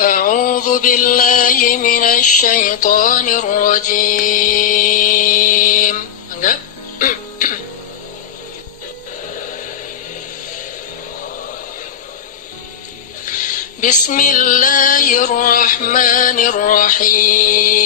أعوذ بالله من الشيطان الرجيم. Enggak? بسم الله الرحمن الرحيم.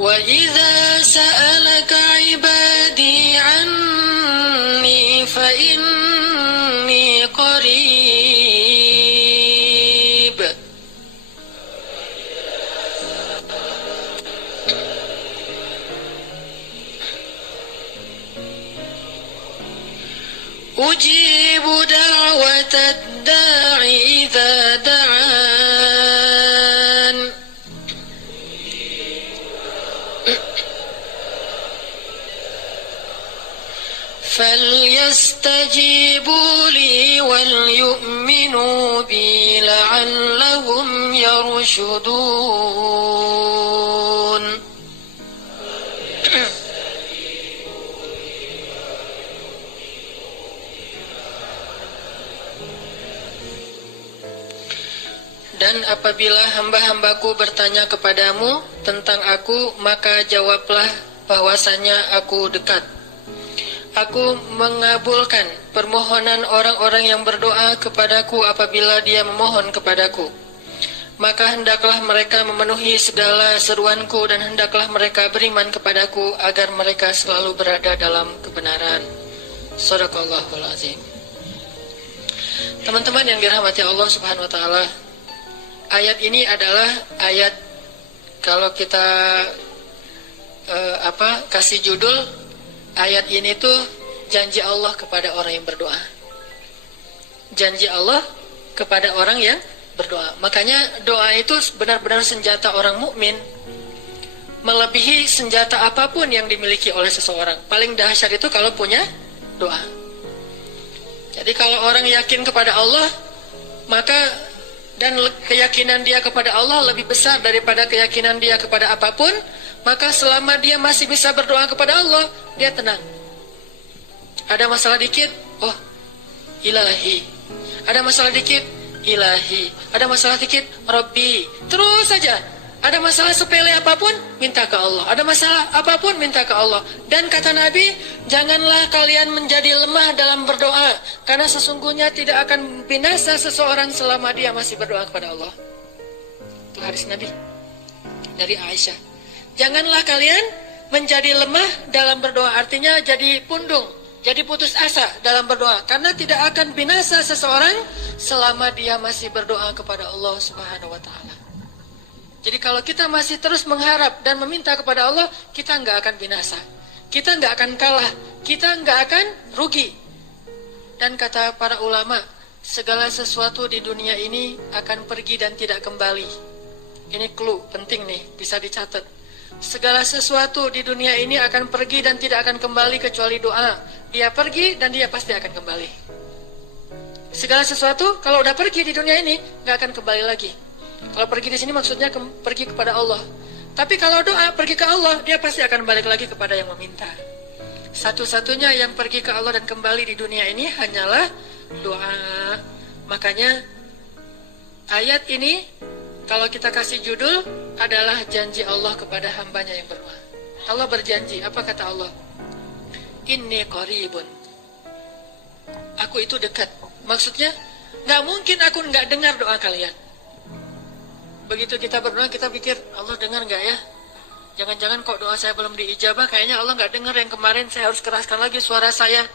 وإذا سألك عبادي عني فإني قريب أجيب دعوة الداع إذا دعان فليستجيبوا لي وليؤمنوا بي لعلهم يرشدون. Dan apabila hamba-hambaku bertanya kepadamu tentang aku, maka jawablah bahwasanya aku dekat. Aku mengabulkan permohonan orang-orang yang berdoa kepadaku apabila dia memohon kepadaku. Maka hendaklah mereka memenuhi segala seruanku dan hendaklah mereka beriman kepadaku agar mereka selalu berada dalam kebenaran. Shadaqallahul azim. Teman-teman yang dirahmati Allah Subhanahu wa taala, ayat ini adalah ayat, kalau kita kasih judul, ayat ini tuh janji Allah kepada orang yang berdoa. Janji Allah kepada orang yang berdoa. Makanya doa itu benar-benar senjata orang mukmin, melebihi senjata apapun yang dimiliki oleh seseorang. Paling dahsyat itu kalau punya doa. Jadi kalau orang yakin kepada Allah, maka dan keyakinan dia kepada Allah lebih besar daripada keyakinan dia kepada apapun, maka selama dia masih bisa berdoa kepada Allah, dia tenang. Ada masalah dikit, oh ilahi. Ada masalah dikit, ilahi. Ada masalah dikit, Rabbi. Terus saja. Ada masalah sepele apapun, minta ke Allah. Ada masalah apapun, minta ke Allah. Dan kata Nabi, janganlah kalian menjadi lemah dalam berdoa, karena sesungguhnya tidak akan binasa seseorang selama dia masih berdoa kepada Allah. Itu hadis Nabi dari Aisyah. Janganlah kalian menjadi lemah dalam berdoa, artinya jadi pundung, jadi putus asa dalam berdoa, karena tidak akan binasa seseorang selama dia masih berdoa kepada Allah Subhanahu wa taala. Jadi kalau kita masih terus mengharap dan meminta kepada Allah, kita nggak akan binasa, kita nggak akan kalah, kita nggak akan rugi. Dan kata para ulama, segala sesuatu di dunia ini akan pergi dan tidak kembali. Ini clue penting nih, bisa dicatat. Segala sesuatu di dunia ini akan pergi dan tidak akan kembali kecuali doa. Dia pergi dan dia pasti akan kembali. Segala sesuatu kalau udah pergi di dunia ini nggak akan kembali lagi. Kalau pergi di sini maksudnya pergi kepada Allah. Tapi kalau doa pergi ke Allah, dia pasti akan balik lagi kepada yang meminta. Satu-satunya yang pergi ke Allah dan kembali di dunia ini hanyalah doa. Makanya ayat ini kalau kita kasih judul adalah janji Allah kepada hambanya yang berdoa. Allah berjanji, apa kata Allah? Inni qaribun. Aku itu dekat. Maksudnya gak mungkin aku gak dengar doa kalian. Begitu kita berdoa, kita pikir Allah dengar nggak ya? Jangan-jangan kok doa saya belum diijabah, kayaknya Allah nggak dengar yang kemarin, saya harus keraskan lagi suara saya.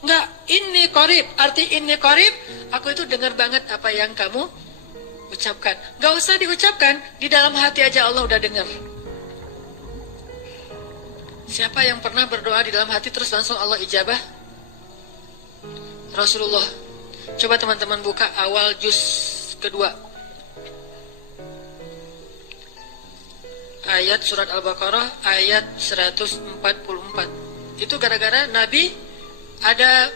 Nggak, ini qarib, arti ini qarib, aku itu dengar banget apa yang kamu ucapkan. Nggak usah diucapkan, di dalam hati aja Allah udah dengar. Siapa yang pernah berdoa di dalam hati terus langsung Allah ijabah? Rasulullah. Coba teman-teman buka awal juz kedua. Ayat surat Al-Baqarah ayat 144. Itu gara-gara Nabi ada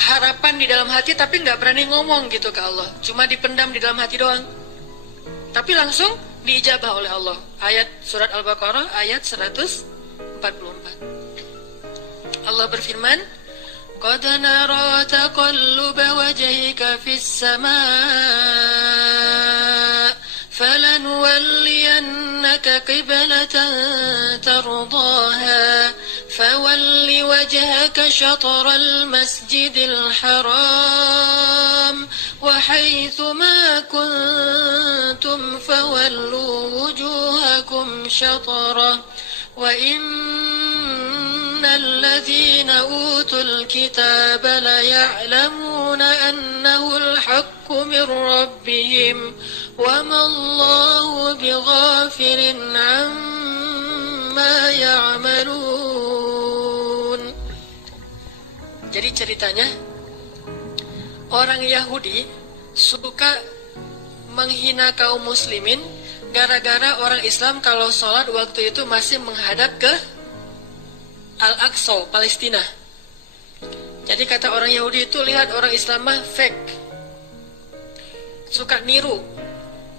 harapan di dalam hati tapi nggak berani ngomong gitu ke Allah, cuma dipendam di dalam hati doang. Tapi langsung diijabah oleh Allah. Ayat surat Al-Baqarah ayat 144. Allah berfirman, قد نرى تقلب وجهك في السماء فلنولينك قبلة ترضاها فول وجهك شطر المسجد الحرام وحيث ما كنتم فولوا وجوهكم شطره وإن الذين أوتوا الكتاب ليعلمون أنه الحق من ربهم وما الله بغافل عما يعملون. Jadi ceritanya orang Yahudi suka menghina kaum muslimin gara-gara orang Islam kalau sholat waktu itu masih menghadap ke Al-Aqsa, Palestina. Jadi kata orang Yahudi itu, lihat orang Islam mah fake, suka niru.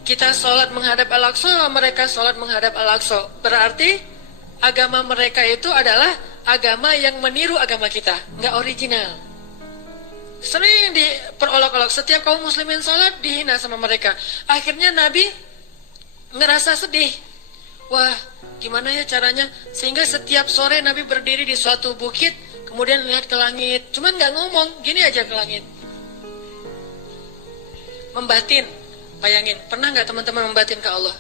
Kita sholat menghadap Al-Aqsa, mereka sholat menghadap Al-Aqsa. Berarti agama mereka itu adalah agama yang meniru agama kita, nggak original. Sering diperolok-olok, setiap kaum muslimin sholat dihina sama mereka. Akhirnya Nabi ngerasa sedih. Wah, gimana ya caranya? Sehingga setiap sore Nabi berdiri di suatu bukit, kemudian lihat ke langit. Cuman nggak ngomong, gini aja ke langit. Membatin, bayangin. Pernah nggak teman-teman membatin ke Allah?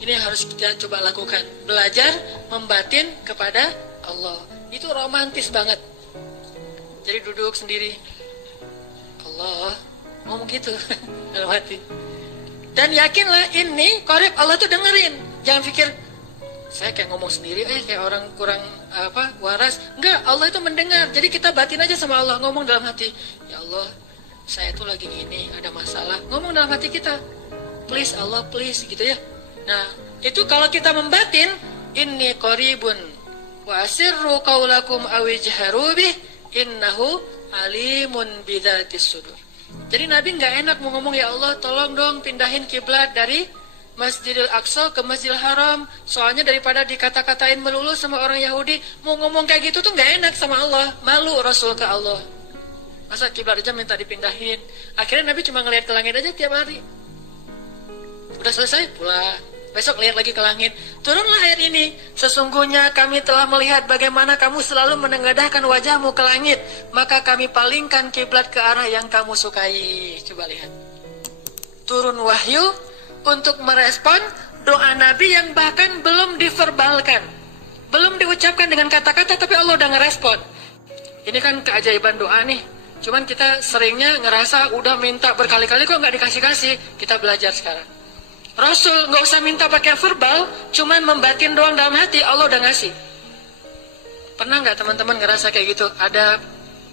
Ini yang harus kita coba lakukan. Belajar membatin kepada Allah. Itu romantis banget. Jadi duduk sendiri. Allah, ngomong gitu dalam hati. Dan yakinlah ini korek Allah tuh dengerin. Jangan pikir saya kayak ngomong sendiri, kayak orang kurang waras. Enggak, Allah itu mendengar. Jadi kita batin aja sama Allah, ngomong dalam hati. Ya Allah, saya tuh lagi gini, ada masalah. Ngomong dalam hati kita. Please Allah, please gitu ya. Nah, itu kalau kita membatin, inni qaribun wa asirru qaulakum aw ijharu bih innahu alimun bidzatis sudur. Jadi Nabi nggak enak mau ngomong, ya Allah tolong dong pindahin kiblat dari Masjidil Aqsa ke Masjidil Haram. Soalnya daripada dikata-katain melulu sama orang Yahudi, mau ngomong kayak gitu tuh nggak enak sama Allah. Malu Rasul ke Allah. Masa kiblat aja minta dipindahin. Akhirnya Nabi cuma ngelihat ke langit aja tiap hari. Udah selesai pulang. Besok lihat lagi ke langit. Turunlah ayat ini. Sesungguhnya kami telah melihat bagaimana kamu selalu menengadahkan wajahmu ke langit. Maka kami palingkan kiblat ke arah yang kamu sukai. Coba lihat. Turun wahyu untuk merespon doa Nabi yang bahkan belum diverbalkan. Belum diucapkan dengan kata-kata, tapi Allah udah ngerespon. Ini kan keajaiban doa nih. Cuman kita seringnya ngerasa udah minta berkali-kali kok nggak dikasih-kasih. Kita belajar sekarang. Rasul nggak usah minta pakai verbal, cuman membatin doang dalam hati, Allah udah ngasih. Pernah nggak teman-teman ngerasa kayak gitu? Ada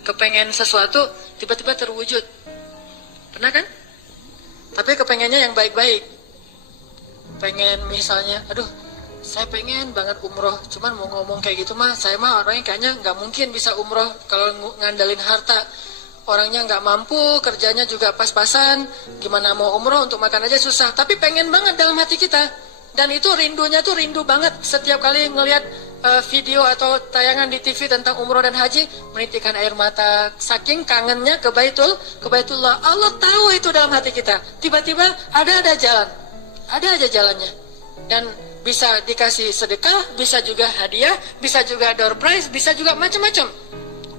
kepengen sesuatu, tiba-tiba terwujud. Pernah kan? Tapi kepengennya yang baik-baik. Pengen misalnya, aduh, saya pengen banget umroh, cuman mau ngomong kayak gitu mah, saya mah orangnya kayaknya nggak mungkin bisa umroh kalau ngandalin harta. Orangnya nggak mampu, kerjanya juga pas-pasan, gimana mau umroh, untuk makan aja susah. Tapi pengen banget dalam hati kita. Dan itu rindunya tuh rindu banget. Setiap kali ngelihat video atau tayangan di TV tentang umroh dan haji, menitikkan air mata. Saking kangennya ke Baitullah. Allah tahu itu dalam hati kita. Tiba-tiba ada jalan. Ada aja jalannya. Dan bisa dikasih sedekah, bisa juga hadiah, bisa juga door prize, bisa juga macam-macam.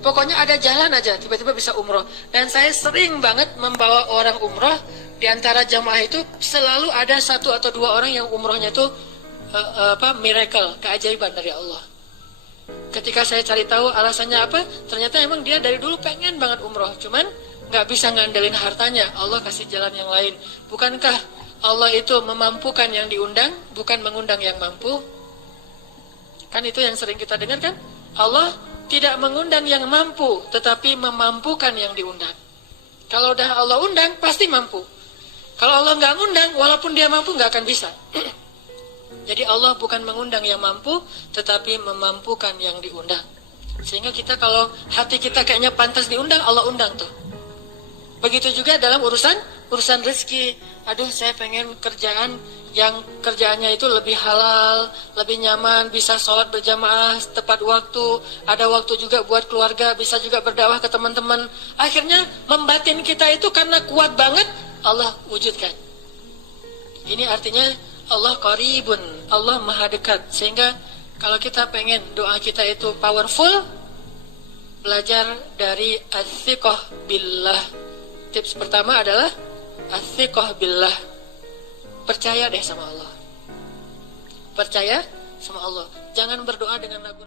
Pokoknya ada jalan aja, tiba-tiba bisa umroh. Dan saya sering banget membawa orang umroh. Di antara jamaah itu selalu ada satu atau dua orang yang umrohnya itu miracle, keajaiban dari Allah. Ketika saya cari tahu alasannya apa, ternyata emang dia dari dulu pengen banget umroh, cuman nggak bisa ngandelin hartanya. Allah kasih jalan yang lain. Bukankah Allah itu memampukan yang diundang, bukan mengundang yang mampu? Kan itu yang sering kita dengar kan? Allah tidak mengundang yang mampu, tetapi memampukan yang diundang. Kalau udah Allah undang, pasti mampu. Kalau Allah nggak undang, walaupun dia mampu, nggak akan bisa. Jadi Allah bukan mengundang yang mampu, tetapi memampukan yang diundang. Sehingga kita kalau hati kita kayaknya pantas diundang, Allah undang tuh. Begitu juga dalam urusan rezeki. aduh saya pengen kerjaan yang kerjaannya itu lebih halal, lebih nyaman, bisa sholat berjamaah tepat waktu, ada waktu juga buat keluarga, bisa juga berdakwah ke teman-teman. Akhirnya membatin kita itu karena kuat banget, Allah wujudkan. Ini artinya Allah qaribun, Allah maha dekat. Sehingga kalau kita pengen doa kita itu powerful, belajar dari as-siqah billah. Tips pertama adalah as-siqah billah. Percaya deh sama Allah. Percaya sama Allah. Jangan berdoa dengan lagu